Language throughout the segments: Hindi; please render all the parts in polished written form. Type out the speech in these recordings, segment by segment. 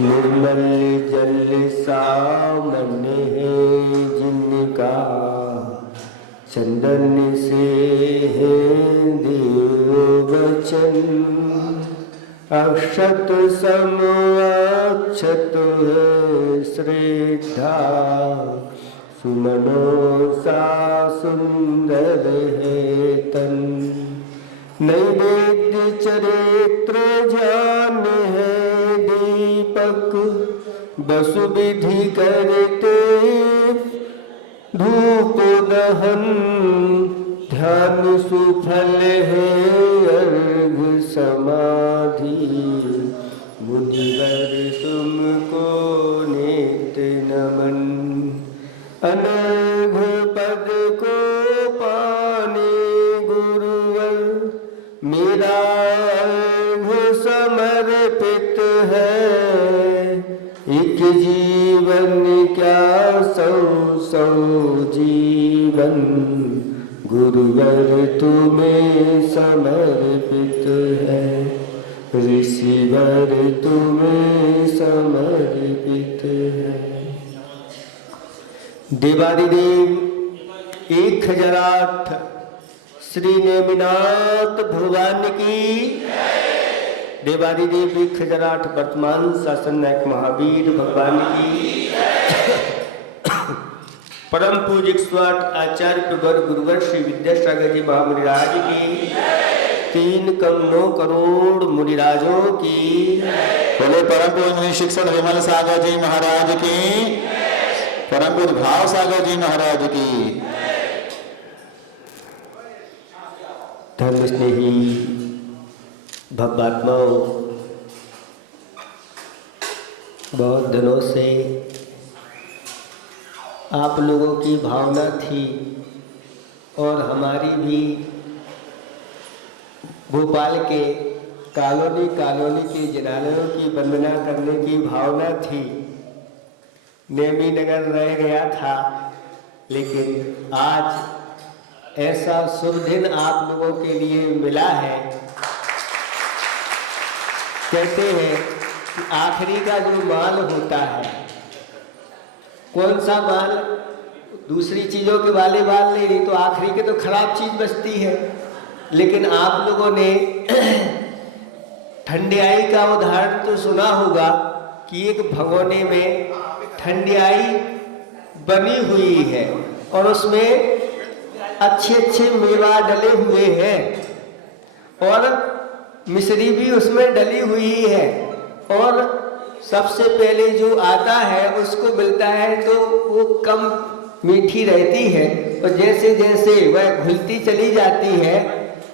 निर्मल जल सामने है जिनका, चंदन से है देव वचन। अक्षत सम अक्षत है श्रद्धा, सुमनों सा सुंदर है तन। नैवेद्य चरित्र जान है दीपक, बसु विधि करते धूप दहन। ध्यान सुफल है अर्घ समाधि, मुनिवर तुमको नित्य नमन। अनर्घ पद को पाने गुरुवर, मेरा अर्घ समर्पित है। एक जीवन क्या सौ सौ जीवन, गुरुवर तुम्हें समर्पित है। ऋषिवर तुम्हें समर्पित है। देवादिदेव 1008 श्री नेमिनाथ भगवान की। देवादिदेव 1008 वर्तमान शासन नायक महावीर भगवान की। परम पूज्य 108 आचार्य प्रवर गुरुवर श्री विद्यासागर जी महामुनिराज की। 3 कम 9 करोड़ मुनिराजों की। बोले परम पूज्य शिक्षण विमल सागर जी महाराज की। परम पूज्य भाव सागर जी महाराज की। धर्म स्नेही भक्तात्माओं, बहुत दिनों से आप लोगों की भावना थी और हमारी भी भोपाल के कॉलोनी के जिनालयों की वंदना करने की भावना थी। नेमी नगर रह गया था, लेकिन आज ऐसा शुभ दिन आप लोगों के लिए मिला है। कहते हैं कि आखिरी का जो माल होता है, कौन सा माल, दूसरी चीज़ों के वाले माल नहीं तो आखिरी के तो खराब चीज़ बचती है। लेकिन आप लोगों ने ठंडियाई का उदाहरण तो सुना होगा कि एक भगोने में ठंडियाई बनी हुई है और उसमें अच्छे अच्छे मेवा डले हुए हैं और मिश्री भी उसमें डली हुई है। और सबसे पहले जो आता है उसको मिलता है तो वो कम मीठी रहती है, और जैसे जैसे वह घुलती चली जाती है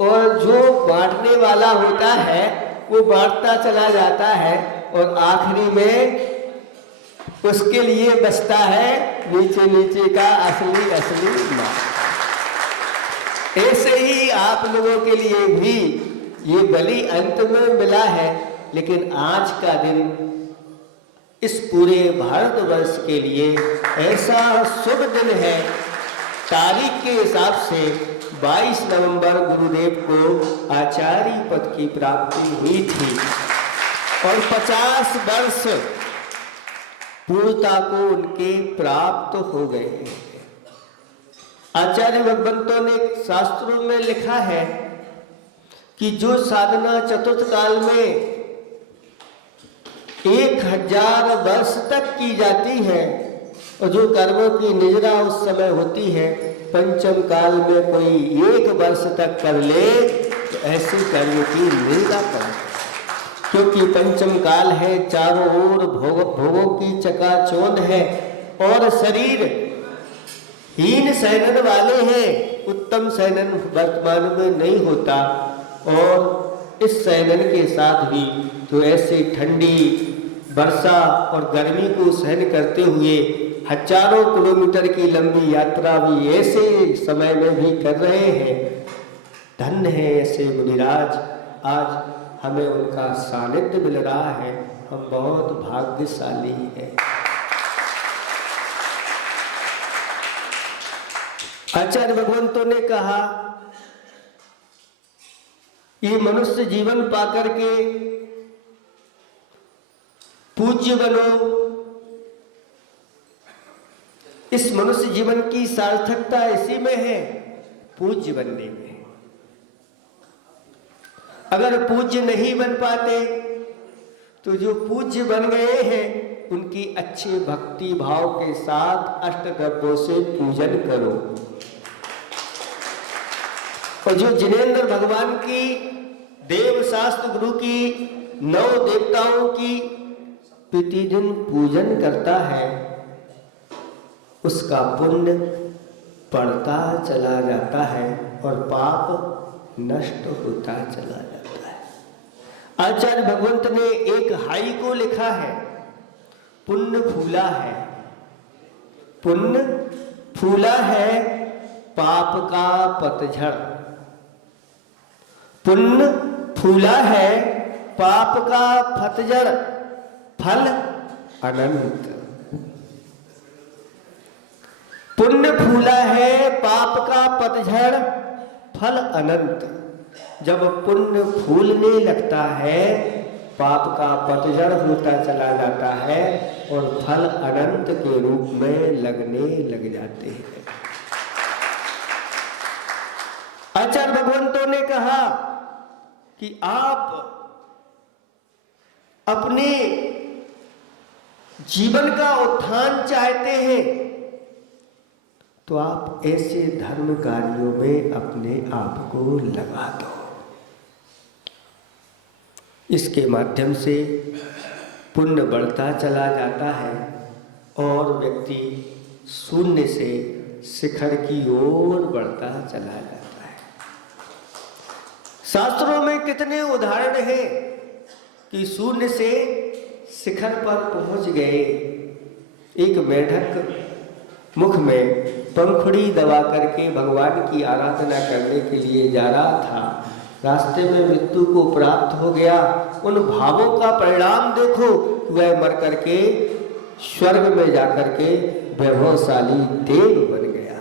और जो बांटने वाला होता है वो बांटता चला जाता है, और आखिरी में उसके लिए बचता है नीचे नीचे का असली माल। ऐसे ही आप लोगों के लिए भी ये बलि अंत में मिला है। लेकिन आज का दिन इस पूरे भारतवर्ष के लिए ऐसा शुभ दिन है। तारीख के हिसाब से 22 नवंबर गुरुदेव को आचार्य पद की प्राप्ति हुई थी और 50 वर्ष पूर्णता को उनके प्राप्त हो गए। आचार्य भगवंतों ने शास्त्रों में लिखा है कि जो साधना चतुर्थ काल में 1000 वर्ष तक की जाती है और जो कर्मों की निजरा उस समय होती है, पंचम काल में कोई 1 वर्ष तक कर ले तो ऐसी कर्म की निजरा कर, क्योंकि पंचम काल है, चारों ओर भोगों की चकाचौंध है और शरीर हीन शयनन वाले हैं। उत्तम शयनन वर्तमान में नहीं होता, और इस शयनन के साथ भी तो ऐसे ठंडी वर्षा और गर्मी को सहन करते हुए हजारों किलोमीटर की लंबी यात्रा भी ऐसे समय में भी कर रहे हैं। धन्य है ऐसे मुनिराज, आज हमें उनका सानिध्य मिल रहा है, हम बहुत भाग्यशाली हैं। आचार्य भगवंतों ने कहा ये मनुष्य जीवन पाकर के पूज्य बनो। इस मनुष्य जीवन की सार्थकता इसी में है, पूज्य बनने में। अगर पूज्य नहीं बन पाते तो जो पूज्य बन गए हैं उनकी अच्छे भक्ति भाव के साथ अष्टद्रव्यों से पूजन करो। और जो जिनेंद्र भगवान की, देव शास्त्र गुरु की, नौ देवताओं की प्रतिदिन पूजन करता है, उसका पुण्य बढ़ता चला जाता है और पाप नष्ट होता चला जाता है। आचार्य भगवंत ने एक हाई को लिखा है, पुण्य फूला है, पुण्य फूला है पाप का पतझड़, पुण्य फूला है पाप का पतझड़, फल अनंत। पुण्य फूला है पाप का पतझड़, फल अनंत। जब पुण्य फूलने लगता है, पाप का पतझड़ होता चला जाता है और फल अनंत के रूप में लगने लग जाते हैं। आचार्य भगवंतों ने कहा कि आप अपने जीवन का उत्थान चाहते हैं तो आप ऐसे धर्म कार्यों में अपने आप को लगा दो। इसके माध्यम से पुण्य बढ़ता चला जाता है और व्यक्ति शून्य से शिखर की ओर बढ़ता चला जाता है। शास्त्रों में कितने उदाहरण हैं कि शून्य से शिखर पर पहुंच गए। एक मेढक मुख में पंखुड़ी दबा करके भगवान की आराधना करने के लिए जा रहा था, रास्ते में मृत्यु को प्राप्त हो गया। उन भावों का परिणाम देखो, वह मर करके स्वर्ग में जाकर के वैभवशाली देव बन गया।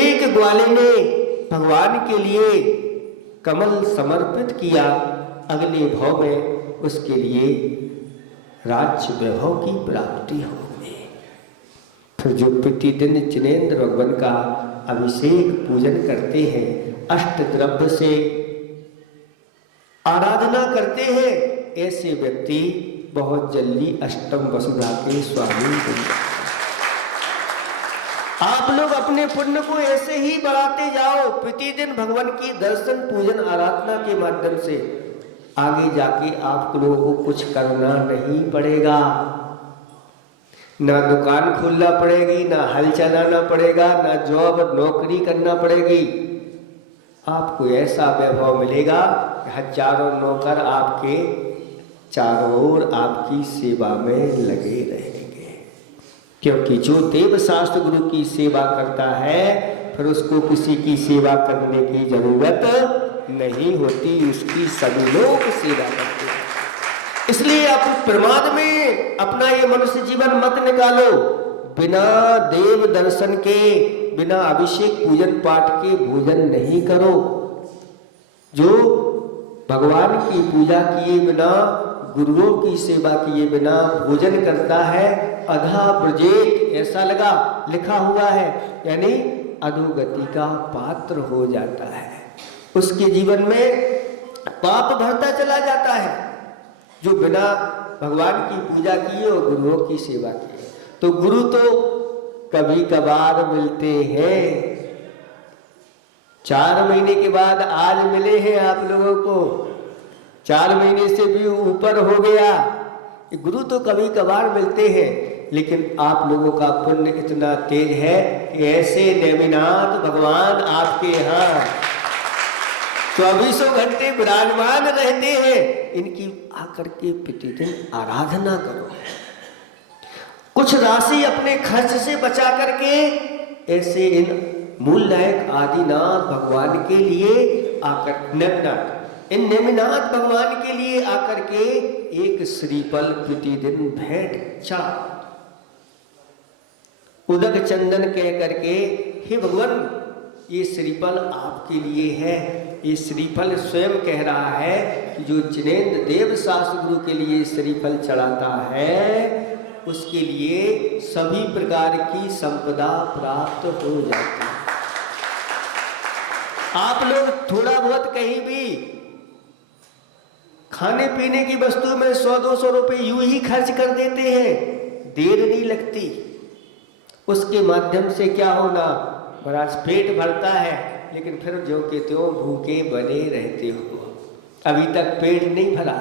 एक ग्वाले ने भगवान के लिए कमल समर्पित किया, अगले भाव में उसके लिए राज्य वैभव की प्राप्ति हो गई। फिर जो प्रतिदिन जिनेंद्र भगवान का अभिषेक पूजन करते हैं, अष्ट द्रव्य से आराधना करते हैं, ऐसे व्यक्ति बहुत जल्दी अष्टम वसुधा के स्वामी बन जाते हैं। आप लोग अपने पुण्य को ऐसे ही बढ़ाते जाओ, प्रतिदिन भगवान की दर्शन पूजन आराधना के माध्यम से आगे जाके आप लोगों को कुछ करना नहीं पड़ेगा। ना दुकान खोलना पड़ेगी, ना हल चलाना पड़ेगा, ना जॉब नौकरी करना पड़ेगी। आपको ऐसा वैभव मिलेगा कि हजारों नौकर आपके चारों ओर आपकी सेवा में लगे रहेंगे। क्योंकि जो देव शास्त्र गुरु की सेवा करता है फिर उसको किसी की सेवा करने की जरूरत नहीं होती, उसकी सभी लोग सेवा करते हैं। इसलिए आप प्रमाद में अपना ये मनुष्य जीवन मत निकालो। बिना देव दर्शन के, बिना अभिषेक पूजन पाठ के भोजन नहीं करो। जो भगवान की पूजा किए बिना, गुरुओं की सेवा किए बिना भोजन करता है, अधा ब्रजेत, ऐसा लिखा हुआ है, यानी अधोगति का पात्र हो जाता है। उसके जीवन में पाप बढ़ता चला जाता है। जो बिना भगवान की पूजा किए और गुरुओं की सेवा किए। तो गुरु तो कभी कभार मिलते हैं। 4 महीने के बाद आज मिले हैं आप लोगों को, 4 महीने से भी ऊपर हो गया। गुरु तो कभी कभार मिलते हैं, लेकिन आप लोगों का पुण्य इतना तेज है कि ऐसे नेमिनाथ भगवान आपके यहाँ 24 घंटे विराजमान रहते हैं। इनकी आकर के प्रतिदिन आराधना करो। कुछ राशि अपने खर्च से बचा करके ऐसे इन मूल नायक आदिनाथ भगवान के लिए आकर, नेमिनाथ, इन नेमिनाथ भगवान के लिए आकर के एक श्रीफल प्रतिदिन भेंट चा उदक चंदन कह करके, हे भगवान ये श्रीफल आपके लिए है, ये श्रीफल स्वयं कह रहा है कि जो जिनेंद्र देव शास्त्र गुरु के लिए श्रीफल चढ़ाता है उसके लिए सभी प्रकार की संपदा प्राप्त हो जाती है। आप लोग थोड़ा बहुत कहीं भी खाने पीने की वस्तु में 100-200 रुपए यूं ही खर्च कर देते हैं, देर नहीं लगती, उसके माध्यम से क्या होना, बड़ा पेट भरता है लेकिन फिर जो के त्यों भूखे बने रहते हो, अभी तक पेट नहीं भरा।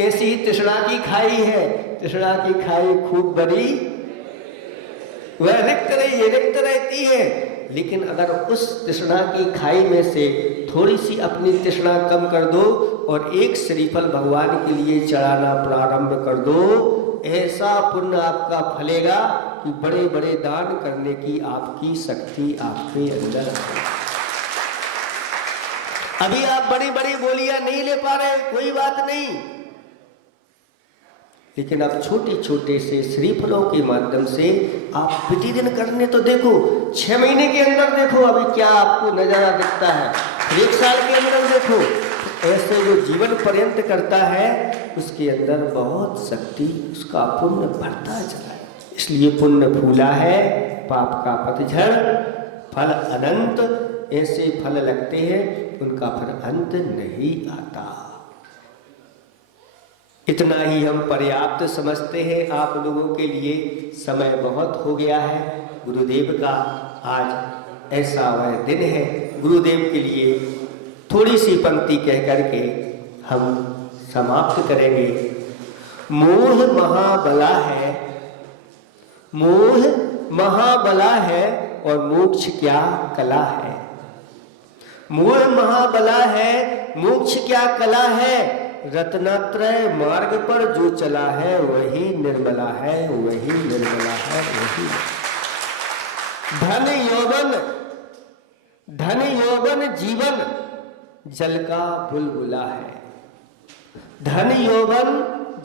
ऐसी ही तृष्णा की खाई है, तृष्णा की खाई खूब बड़ी, वह रिक्त रहती है। लेकिन अगर उस तृष्णा की खाई में से थोड़ी सी अपनी तृष्णा कम कर दो और एक श्रीफल भगवान के लिए चढ़ाना प्रारंभ कर दो, ऐसा पुण्य आपका फलेगा कि बड़े बड़े दान करने की आपकी शक्ति आपके अंदर है। अभी आप बड़ी बड़ी बोलियां नहीं ले पा रहे, कोई बात नहीं, लेकिन अब छोटे छोटे से श्रीफलों के माध्यम से आप प्रतिदिन करने तो देखो, 6 महीने के अंदर देखो अभी क्या आपको नजारा दिखता है, 1 साल के अंदर देखो, ऐसे जो जीवन पर्यंत करता है उसके अंदर बहुत शक्ति, उसका पुण्य बढ़ता चला है। इसलिए पुण्य फूला है, पाप का पतझड़, फल अनंत, ऐसे फल लगते हैं उनका फिर अंत नहीं आता। इतना ही हम पर्याप्त समझते हैं आप लोगों के लिए। समय बहुत हो गया है, गुरुदेव का आज ऐसा वह दिन है, गुरुदेव के लिए थोड़ी सी पंक्ति कह करके हम समाप्त करेंगे। मोह महाबला है, मोह महाबला है और मोक्ष क्या कला है। मोह महाबला है, मोक्ष क्या कला है, रत्नत्रय मार्ग पर जो चला है वही निर्मला है, वही निर्मला है, वही। धन यौवन जीवन जल का बुलबुला है। धन यौवन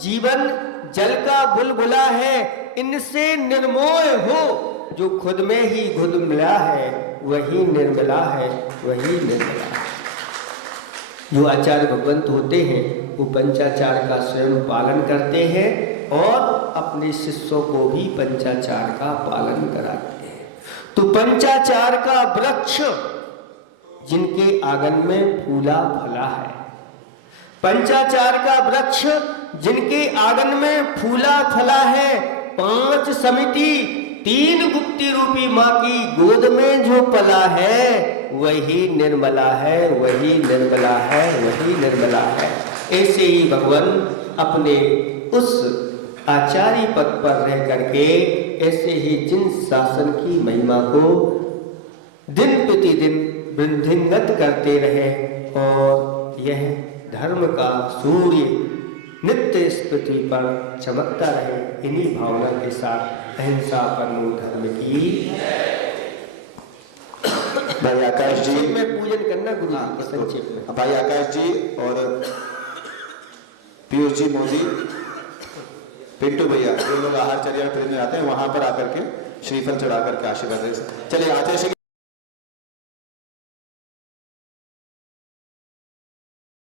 जीवन जल का बुलबुला है, इनसे निर्मोह हो जो खुद में ही घुल मिला है, वही निर्मला है, वही निर्मला है। जो आचार्य भगवंत होते हैं वो पंचाचार का स्वयं पालन करते हैं और अपने शिष्यों को भी पंचाचार का पालन कराते हैं। तो पंचाचार का वृक्ष जिनके आंगन में फूला फला है, पंचाचार का वृक्ष जिनके आंगन में फूला फला है, 5 समिति 3 गुप्ती रूपी माँ की गोद में जो पला है वही निर्मला है, वही निर्मला है, वही निर्मला है। ऐसे ही भगवान अपने उस आचार्य पद पर रह करके ऐसे ही जिन शासन की महिमा को दिन प्रतिदिन वृद्धिंगत करते रहे और यह धर्म का सूर्य नित्य इस पृथ्वी पर चमकता रहे, इन्हीं भावना के साथ अहिंसा परमो धर्म की भाई आकाश जी में पूजन करना गुरु के संक्षेप में। भाई आकाश जी और पीयूष जी मोदी पिंटू भैया जो लोग आहारचर्या में आते हैं वहां पर आकर के श्रीफल चढ़ा करके आशीर्वाद दे। चलिए आते